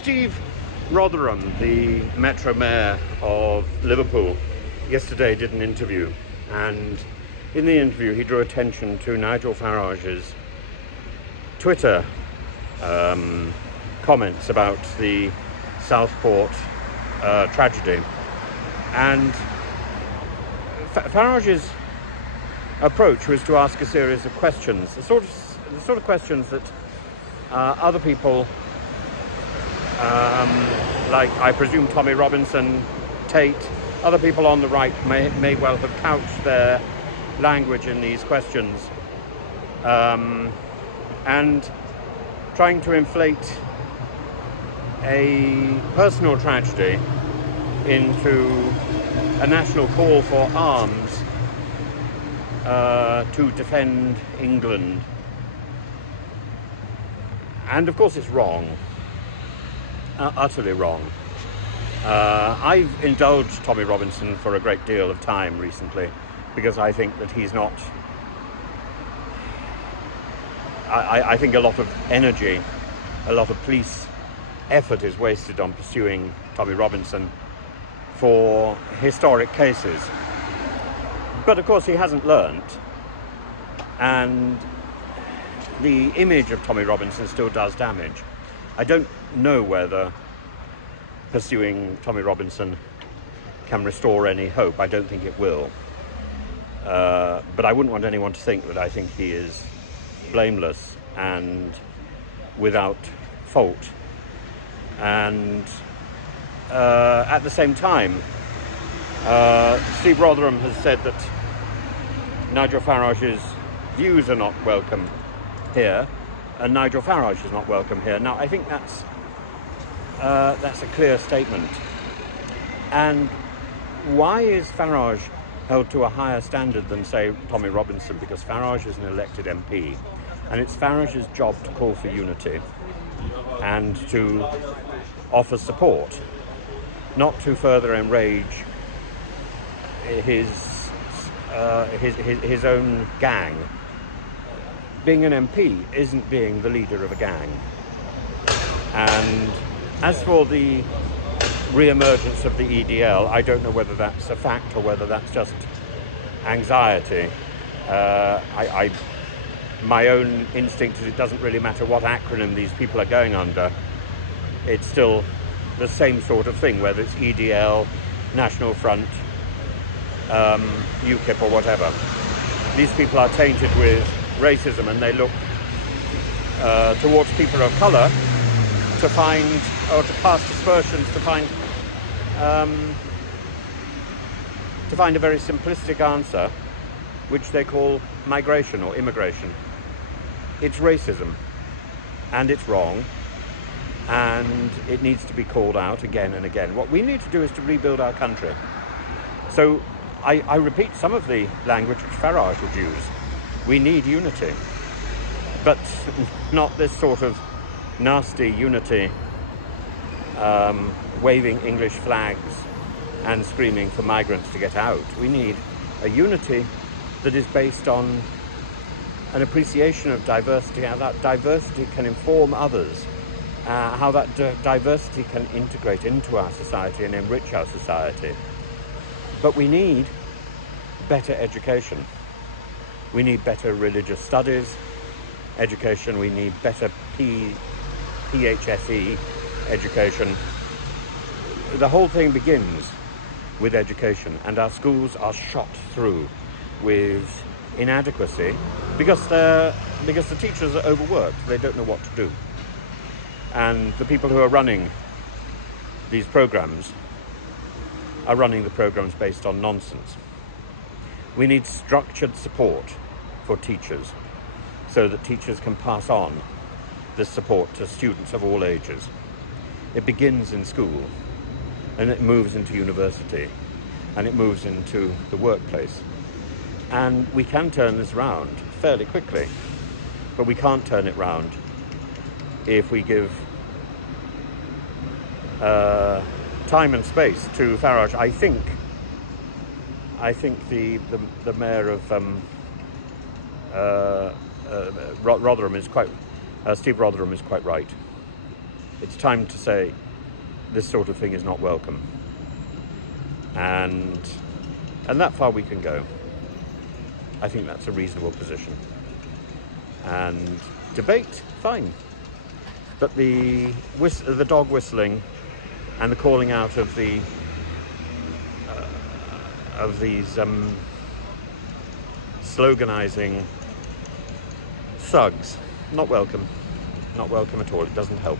Steve Rotherham, the Metro Mayor of Liverpool, yesterday did an interview, and in the interview he drew attention to Nigel Farage's Twitter comments about the Southport tragedy. And Farage's approach was to ask a series of questions, the sort of questions that other people, like I presume Tommy Robinson, Tate, other people on the right may well have couched their language in these questions, and trying to inflate a personal tragedy into a national call for arms to defend England. And of course it's wrong, utterly wrong. I've indulged Tommy Robinson for a great deal of time recently because I think that he's not... I think a lot of energy, a lot of police effort is wasted on pursuing Tommy Robinson for historic cases. But of course he hasn't learnt, and the image of Tommy Robinson still does damage. I don't know whether pursuing Tommy Robinson can restore any hope. I don't think it will. But I wouldn't want anyone to think that I think he is blameless and without fault. And at the same time, Steve Rotherham has said that Nigel Farage's views are not welcome here, and Nigel Farage is not welcome here. Now, I think that's a clear statement. And why is Farage held to a higher standard than, say, Tommy Robinson? Because Farage is an elected MP, and it's Farage's job to call for unity and to offer support, not to further enrage his own gang. Being an MP isn't being the leader of a gang. And as for the re-emergence of the EDL, I don't know whether that's a fact or whether that's just anxiety. My own instinct is it doesn't really matter what acronym these people are going under. It's still the same sort of thing, whether it's EDL, National Front, UKIP or whatever. These people are tainted with racism, and they look towards people of colour to find, or to cast aspersions to find a very simplistic answer, which they call migration or immigration. It's racism, and it's wrong, and it needs to be called out again and again. What we need to do is to rebuild our country. So I repeat some of the language which Farage would use. We need unity, but not this sort of nasty unity, waving English flags and screaming for migrants to get out. We need a unity that is based on an appreciation of diversity, how that diversity can inform others, how that diversity can integrate into our society and enrich our society. But we need better education. We need better religious studies education. We need better PHSE education. The whole thing begins with education, and our schools are shot through with inadequacy because the teachers are overworked. They don't know what to do. And the people who are running these programs are running the programs based on nonsense. We need structured support for teachers so that teachers can pass on this support to students of all ages. It begins in school, and it moves into university, and it moves into the workplace. And we can turn this round fairly quickly, but we can't turn it round if we give time and space to Farage. I think the mayor of Rotherham is quite Steve Rotherham is quite right. it's time to say this sort of thing is not welcome. And that far we can go. I think that's a reasonable position. And debate, fine. But the dog whistling and the calling out of these sloganizing thugs, not welcome. Not welcome at all. It doesn't help.